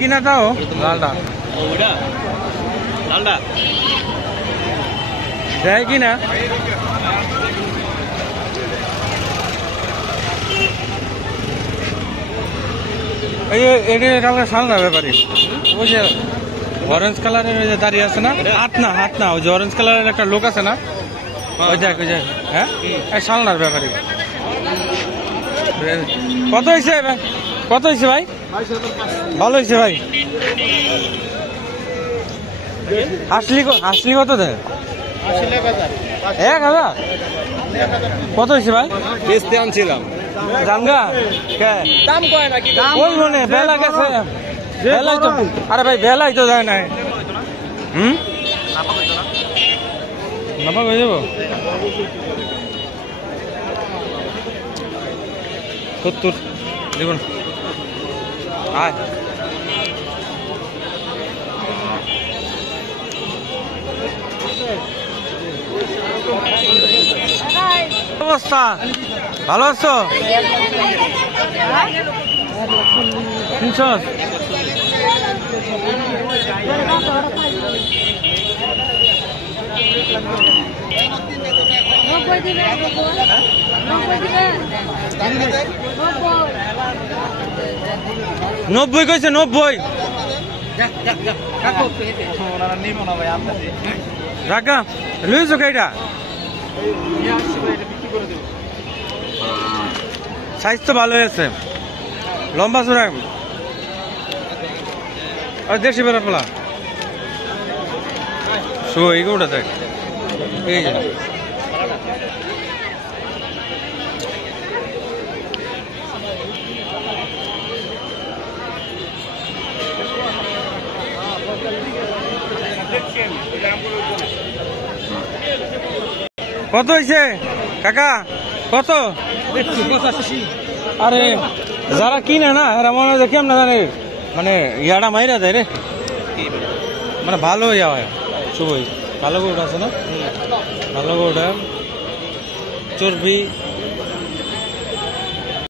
কিনা তাও লালটা লালটা দেয় কিনা এটা কালকে সালনা ব্যাপারে ওই যে অরেঞ্জ কালারের যে দাঁড়িয়ে আছে না হাত না ওই যে অরেঞ্জ কালারের একটা লোক আছে না ওই দেখ হ্যাঁ সালনার ব্যাপারে কত হয়েছে ভাই ভালো হয়েছে ভাই হাসলি কত দেয় 1000 কত হয়েছে ভাই বেচতে আনছিলাম জানগা দাম কয় নাকি ওই মনে বেলা গেছে বেলাই তো আরে ভাই বেলাই তো যায় না নাপা হয়ে যাব 70 দেখুন আয় অবস্থা ভালো আছো 300 90 কইছে 90 রাখা লুইছো কেটা সাইজ তো ভালো হয়েছে লম্বা চূড়া আর দেশি বেড়া পোলা শো এইগুলোটা দেখ এই যে কত হয়েছে কাকা কত আরে যারা কিনে না এরা মনে হয় কেমন জানে মানে ইয়াটা মাইরা দেয় রে মানে ভালো ইয়া হয় শুভই ভালো গরুটা আছে না ভালো গরুটা চর্বি